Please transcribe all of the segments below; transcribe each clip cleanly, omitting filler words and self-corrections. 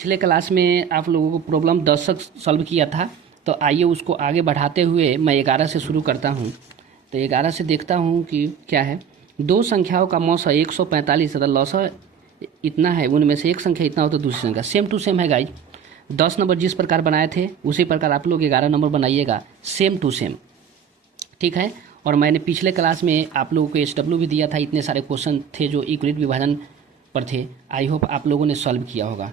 पिछले क्लास में आप लोगों को प्रॉब्लम 10 तक सॉल्व किया था, तो आइए उसको आगे बढ़ाते हुए मैं 11 से शुरू करता हूँ। तो 11 से देखता हूँ कि क्या है। दो संख्याओं का मौसा 145 तथा लौसा इतना है, उनमें से एक संख्या इतना हो तो दूसरी संख्या सेम टू सेम है गाइज। 10 नंबर जिस प्रकार बनाए थे उसी प्रकार आप लोग 11 नंबर बनाइएगा, सेम टू सेम, ठीक है। और मैंने पिछले क्लास में आप लोगों को SW भी दिया था, इतने सारे क्वेश्चन थे जो इक्विलिट विभाजन पर थे। आई होप आप लोगों ने सॉल्व किया होगा।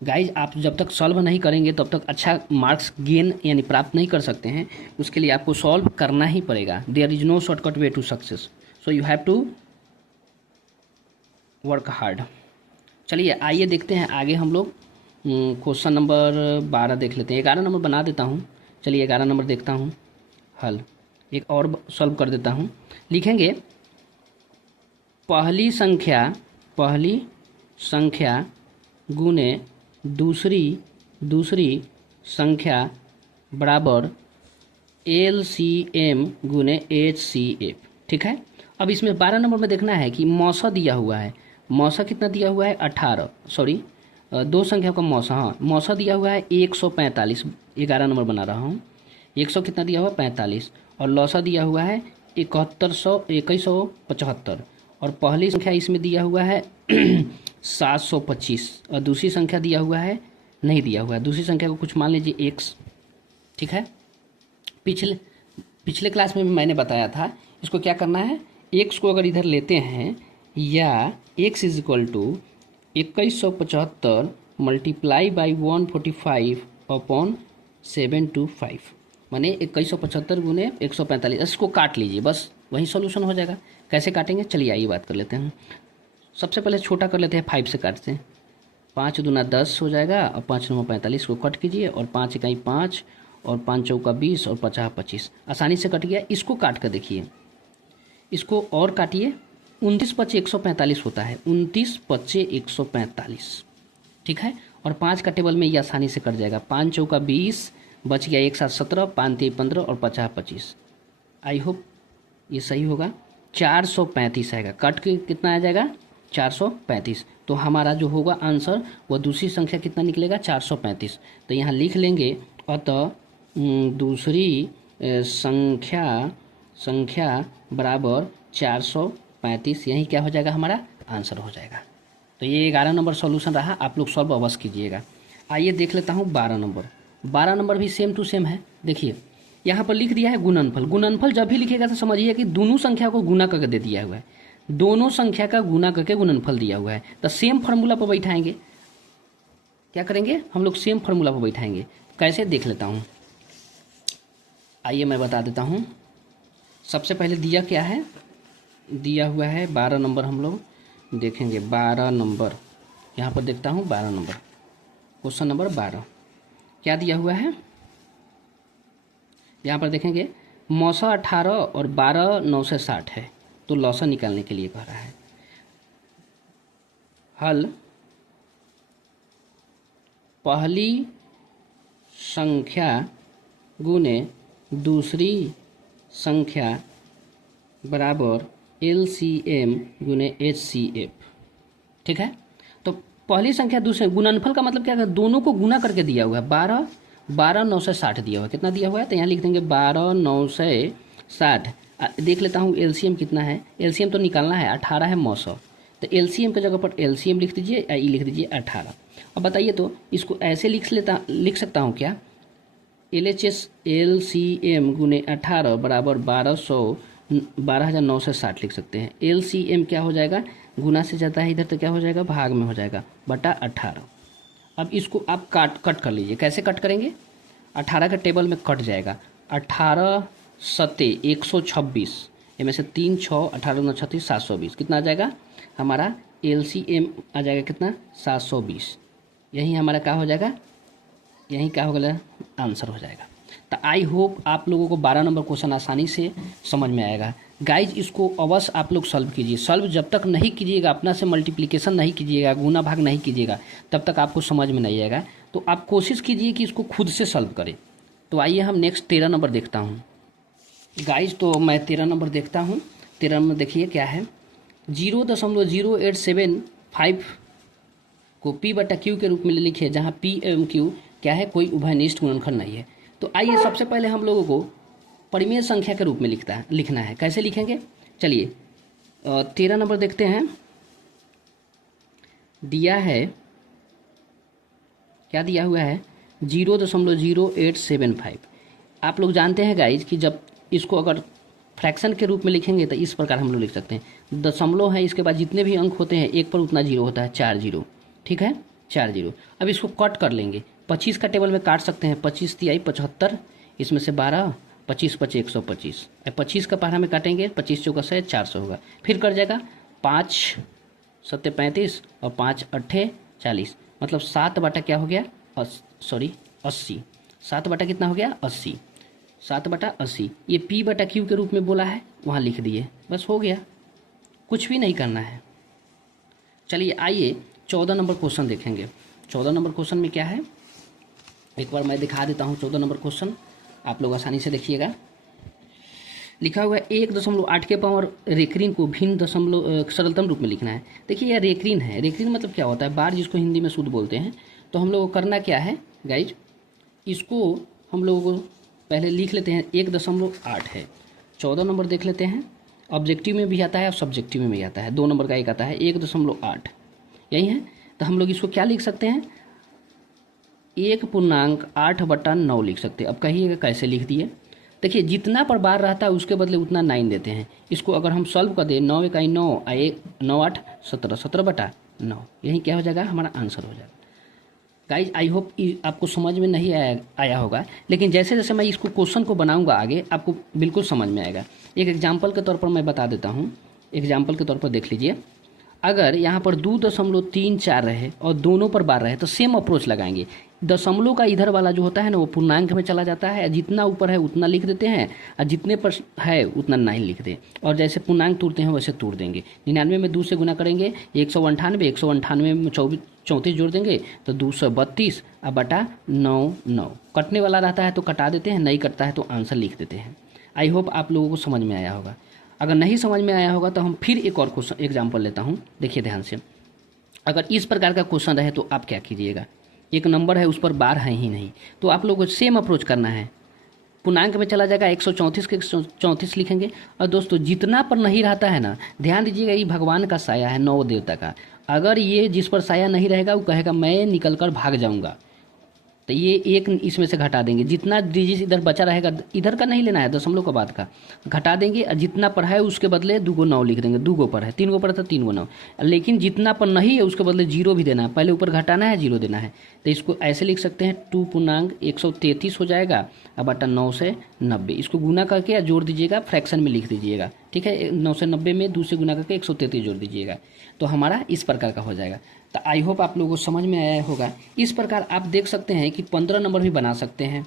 गाइज आप जब तक सॉल्व नहीं करेंगे तब तक अच्छा मार्क्स गेन यानी प्राप्त नहीं कर सकते हैं। उसके लिए आपको सॉल्व करना ही पड़ेगा। There is no shortcut way to success, so you have to work hard. चलिए आइए देखते हैं आगे हम लोग क्वेश्चन नंबर 12 देख लेते हैं। 11 नंबर बना देता हूँ। चलिए 11 नंबर देखता हूँ हल। एक और सॉल्व कर देता हूँ। लिखेंगे पहली संख्या गुने दूसरी संख्या बराबर LCM गुने HCF, ठीक है। अब इसमें 12 नंबर में देखना है कि मौसा दिया हुआ है। मौसा कितना दिया हुआ है 18, सॉरी दो संख्या का मौसा, हाँ मौसा दिया हुआ है 145। 11 नंबर बना रहा हूँ। 100 कितना दिया हुआ है 45, और लौसा दिया हुआ है 2175। और पहली संख्या इसमें दिया हुआ है 725, और दूसरी संख्या दिया हुआ है, नहीं दिया हुआ है दूसरी संख्या को कुछ मान लीजिए x, ठीक है। पिछले क्लास में भी मैंने बताया था इसको क्या करना है। x को अगर इधर लेते हैं या x is equal to 2175 multiply by 145 upon 725, माने 2175 गुने 145। इसको काट लीजिए, बस वही सॉल्यूशन हो जाएगा। कैसे काटेंगे चलिए आइए बात कर लेते हैं। सबसे पहले छोटा कर लेते हैं, 5 से काटते हैं। 5 दूना 10 हो जाएगा, और 5 नंबर 45 को कट कीजिए, और 5 इकाई 5, और 5 चौका 20, और 50 25 आसानी से कट गया। इसको काट कर देखिए, इसको और काटिए। 29 पच्चे 145 होता है, 29 पच्चे 145, ठीक है। और 5 का टेबल में ये आसानी से कट जाएगा। 5 चौका 20, बच गया 1 7 17, 5 3 15, और 50 25। आई होप ये सही होगा। 435 आएगा, कट के कितना आ जाएगा 435। तो हमारा जो होगा आंसर वो दूसरी संख्या कितना निकलेगा 435। तो यहाँ लिख लेंगे अतः दूसरी संख्या बराबर 435, यही क्या हो जाएगा हमारा आंसर हो जाएगा। तो ये 11 नंबर सॉल्यूशन रहा, आप लोग सॉल्व अवश्य कीजिएगा। आइए देख लेता हूँ 12 नंबर। 12 नंबर भी सेम टू सेम है। देखिए यहाँ पर लिख दिया है गुणनफल। गुणनफल जब भी लिखेगा तो समझिए कि दोनों संख्या को गुना करके दे दिया हुआ है, दोनों संख्या का गुना करके गुणनफल दिया हुआ है। तो सेम फार्मूला पर बैठाएंगे, क्या करेंगे हम लोग सेम फार्मूला पर बैठाएंगे। कैसे देख लेता हूँ, आइए मैं बता देता हूँ। सबसे पहले दिया क्या है, दिया हुआ है 12 नंबर। हम लोग देखेंगे 12 नंबर, यहाँ पर देखता हूँ 12 नंबर, क्वेश्चन नंबर 12 क्या दिया हुआ है। यहाँ पर देखेंगे मौसा 18 और 12 9 से 60 है, तो लौसा निकालने के लिए कह रहा है। हल पहली संख्या गुने दूसरी संख्या बराबर LCM गुने HCF, ठीक है। तो पहली संख्या दूसरे गुणनफल का मतलब क्या है, दोनों को गुना करके दिया हुआ है। 12 9 से 60 दिया हुआ है, कितना दिया हुआ है तो यहाँ लिख देंगे 12 9 से 60। देख लेता हूँ LCM कितना है। LCM तो निकालना है, 18 है मौसा, तो LCM की जगह पर LCM लिख दीजिए, या लिख दीजिए 18। अब बताइए तो इसको ऐसे लिख सकता हूँ क्या, LHS LCM गुने 18 बराबर 12,900 से 60 लिख सकते हैं। LCM क्या हो जाएगा, गुना से जाता है इधर तो क्या हो जाएगा भाग में हो जाएगा, बटा 18। अब इसको आप कट कर लीजिए। कैसे कट करेंगे, 18 के टेबल में कट जाएगा। 18 सत्ते 126, इनमें से 3 6 18 9 36 720, कितना आ जाएगा हमारा LCM आ जाएगा कितना 720। यही हमारा क्या हो जाएगा, यही क्या होगा आंसर हो जाएगा। तो आई होप आप लोगों को 12 नंबर क्वेश्चन आसानी से समझ में आएगा। गाइज इसको अवश्य आप लोग सॉल्व कीजिए। सॉल्व जब तक नहीं कीजिएगा, अपना से मल्टीप्लिकेशन नहीं कीजिएगा, गुना भाग नहीं कीजिएगा, तब तक आपको समझ में नहीं आएगा। तो आप कोशिश कीजिए कि इसको खुद से सॉल्व करें। तो आइए हम नेक्स्ट 13 नंबर देखता हूँ। गाइज तो मैं 13 नंबर देखता हूँ। 13 नंबर देखिए क्या है, 0.0875 को पी बटा क्यू के रूप में लिखिए, जहाँ पी एवं क्यू क्या है, कोई उभयनिष्ठ गुणनखंड नहीं है। तो आइए सबसे पहले हम लोगों को परिमेय संख्या के रूप में लिखना है। कैसे लिखेंगे, चलिए 13 नंबर देखते हैं। दिया है, क्या दिया हुआ है, 0.0875। आप लोग जानते हैं गाइज कि जब इसको अगर फ्रैक्शन के रूप में लिखेंगे तो इस प्रकार हम लोग लिख सकते हैं। दशमलव है, इसके बाद जितने भी अंक होते हैं एक पर उतना जीरो होता है, 4 जीरो, ठीक है, 4 जीरो। अब इसको कट कर लेंगे, 25 का टेबल में काट सकते हैं, 25 तिहाई 75, इसमें से 12, 25 पचे 125, 25 का पहाड़ा में काटेंगे, 25 चौका 100, 400 होगा। फिर कट जाएगा, 5 सत्ते 35 और 5 अट्ठे 40, मतलब 7 बटा क्या हो गया, 80। 7 बटा कितना हो गया, 80, 7 बटा 80। ये पी बटा क्यू के रूप में बोला है, वहाँ लिख दिए, बस हो गया, कुछ भी नहीं करना है। चलिए आइए 14 नंबर क्वेश्चन देखेंगे। 14 नंबर क्वेश्चन में क्या है, एक बार मैं दिखा देता हूँ। 14 नंबर क्वेश्चन आप लोग आसानी से देखिएगा। लिखा हुआ है 1.8 के पावर रेखरीन को भिन्न दशमलव सरलतम रूप में लिखना है। देखिए यह रेखरीन है, रेखरीन मतलब क्या होता है, बार जिसको हिंदी में शुद्ध बोलते हैं। तो हम लोगों को करना क्या है गाइज, इसको हम लोगों को पहले लिख लेते हैं, 1.8 है। 14 नंबर देख लेते हैं, ऑब्जेक्टिव में भी आता है और सब्जेक्टिव में भी आता है, 2 नंबर का एक आता है, 1.8 यही है। तो हम लोग इसको क्या लिख सकते हैं, 1.8/9 लिख सकते हैं। अब कहिएगा कैसे लिख दिए, देखिए जितना पर बार रहता है उसके बदले उतना 9 देते हैं। इसको अगर हम सॉल्व कर दें, 9 इकाई 9 और 1 9 8 17, 17/9, यही क्या हो जाएगा, हमारा आंसर हो जाएगा। गाइज आई होप आपको समझ में नहीं आया होगा, लेकिन जैसे जैसे मैं इसको क्वेश्चन को बनाऊंगा आगे आपको बिल्कुल समझ में आएगा। एक एग्जाम्पल के तौर पर मैं बता देता हूँ, एग्जाम्पल के तौर पर देख लीजिए। अगर यहाँ पर 2.34 रहे और दोनों पर बार रहे तो सेम अप्रोच लगाएंगे। दशमलव का इधर वाला जो होता है ना वो पूर्णांक में चला जाता है, जितना ऊपर है उतना लिख देते हैं और जितने पर है उतना नहीं लिखते, और जैसे पूर्णांक तोड़ते हैं वैसे तोड़ देंगे। 99 में 2 से गुना करेंगे 198, 198 में 34 जोड़ देंगे तो 232 और बटा 9। कटने वाला रहता है तो कटा देते हैं, नहीं कटता है तो आंसर लिख देते हैं। आई होप आप लोगों को समझ में आया होगा। अगर नहीं समझ में आया होगा तो हम फिर एक और क्वेश्चन एग्जाम्पल लेता हूँ, देखिए ध्यान से। अगर इस प्रकार का क्वेश्चन रहे तो आप क्या कीजिएगा, एक नंबर है उस पर बार है ही नहीं, तो आप लोगों को सेम अप्रोच करना है। पूर्णांक में चला जाएगा, 134 के 134 लिखेंगे। और दोस्तों जितना पर नहीं रहता है ना, ध्यान दीजिएगा, ये भगवान का साया है, 9 देवता का। अगर ये जिस पर साया नहीं रहेगा वो कहेगा मैं निकल कर भाग जाऊँगा, तो ये एक इसमें से घटा देंगे। जितना डिजिट इधर बचा रहेगा, इधर का नहीं लेना है, दशमलव का बाद का घटा देंगे, और जितना पर है उसके बदले 2 9 लिख देंगे। 2 पर है, 3 पर था 3 9, लेकिन जितना पर नहीं है उसके बदले 0 भी देना है, पहले ऊपर घटाना है 0 देना है। तो इसको ऐसे लिख सकते हैं, 2.133 हो जाएगा और बटा 9 से 90। इसको गुना करके या जोड़ दीजिएगा, फ्रैक्शन में लिख दीजिएगा, ठीक है। 9 से 90 में 2 से गुना करके 133 जोड़ दीजिएगा, तो हमारा इस प्रकार का हो जाएगा। तो आई होप आप लोगों को समझ में आया होगा। इस प्रकार आप देख सकते हैं कि 15 नंबर भी बना सकते हैं,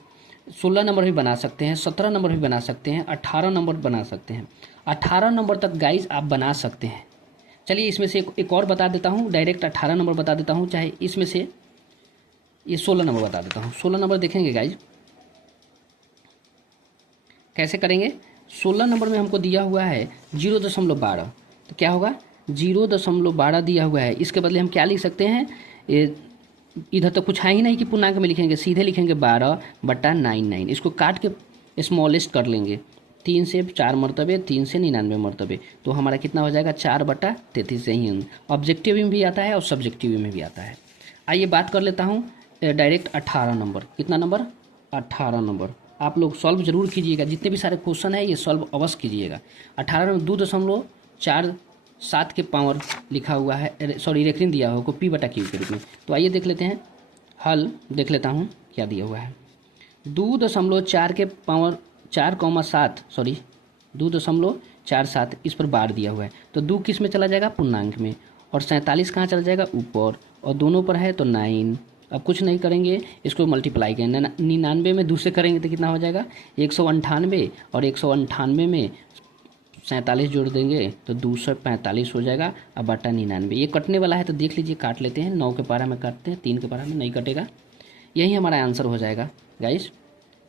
16 नंबर भी बना सकते हैं, 17 नंबर भी बना सकते हैं, 18 नंबर बना सकते हैं। 18 नंबर तक गाइज आप बना सकते हैं। चलिए इसमें से एक और बता देता हूँ, डायरेक्ट 18 नंबर बता देता हूँ, चाहे इसमें से ये 16 नंबर बता देता हूँ। 16 नंबर देखेंगे गाइज कैसे करेंगे। 16 नंबर में हमको दिया हुआ है 0.12, तो क्या होगा, 0.12 दिया हुआ है। इसके बदले हम क्या लिख सकते हैं, इधर तो कुछ है ही नहीं कि पूर्णांक में लिखेंगे, सीधे लिखेंगे 12/99। इसको काट के स्मॉलेस्ट कर लेंगे, 3 से 4 मरतबे, 3 से 99 मरतबे, तो हमारा कितना हो जाएगा, 4/33। यही ऑब्जेक्टिव में भी आता है और सब्जेक्टिव में भी आता है। आइए बात कर लेता हूँ डायरेक्ट 18 नंबर। कितना नंबर, 18 नंबर। आप लोग सॉल्व जरूर कीजिएगा, जितने भी सारे क्वेश्चन है ये सॉल्व अवश्य कीजिएगा। 18 में 2.47 के पावर लिखा हुआ है, सॉरी रेखरीन दिया हुआ को पी बटा क्यू के रूप में। तो आइए देख लेते हैं, हल देख लेता हूँ क्या दिया हुआ है। 2.4 के पावर 4,7, सॉरी 2.47 इस पर बार दिया हुआ है, तो 2 किस में चला जाएगा, पूर्णांक में, और 47 कहाँ चला जाएगा, ऊपर, और दोनों पर है तो 9। अब कुछ नहीं करेंगे, इसको मल्टीप्लाई करें, 99 में 2 से करेंगे तो कितना हो जाएगा, 198, और 198 में 47 जोड़ देंगे तो 245 हो जाएगा, अब बटा 99। ये कटने वाला है तो देख लीजिए, काट लेते हैं, 9 के पारा में काटते हैं, 3 के पारा में नहीं कटेगा, यही हमारा आंसर हो जाएगा गाइस।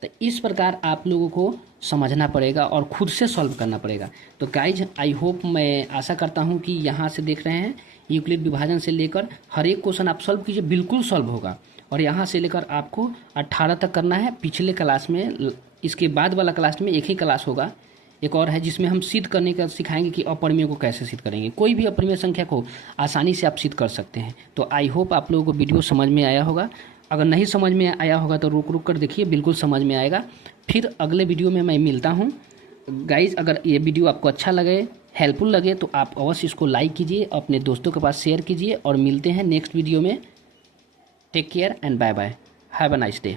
तो इस प्रकार आप लोगों को समझना पड़ेगा और खुद से सॉल्व करना पड़ेगा। तो गाइज आई होप, मैं आशा करता हूँ कि यहाँ से देख रहे हैं यूक्लिड विभाजन से लेकर हर एक क्वेश्चन आप सॉल्व कीजिए, बिल्कुल सॉल्व होगा। और यहाँ से लेकर आपको 18 तक करना है। पिछले क्लास में, इसके बाद वाला क्लास में एक ही क्लास होगा, एक और है जिसमें हम सिद्ध करने का सिखाएंगे कि अपरिमेय को कैसे सिद्ध करेंगे। कोई भी अपरिमेय संख्या को आसानी से आप सिद्ध कर सकते हैं। तो आई होप आप लोगों को वीडियो समझ में आया होगा। अगर नहीं समझ में आया होगा तो रुक रुक कर देखिए, बिल्कुल समझ में आएगा। फिर अगले वीडियो में मैं मिलता हूँ। गाइज़, अगर ये वीडियो आपको अच्छा लगे, हेल्पफुल लगे, तो आप अवश्य इसको लाइक कीजिए, अपने दोस्तों के पास शेयर कीजिए। और मिलते हैं नेक्स्ट वीडियो में। Take care and bye bye. Have a nice day.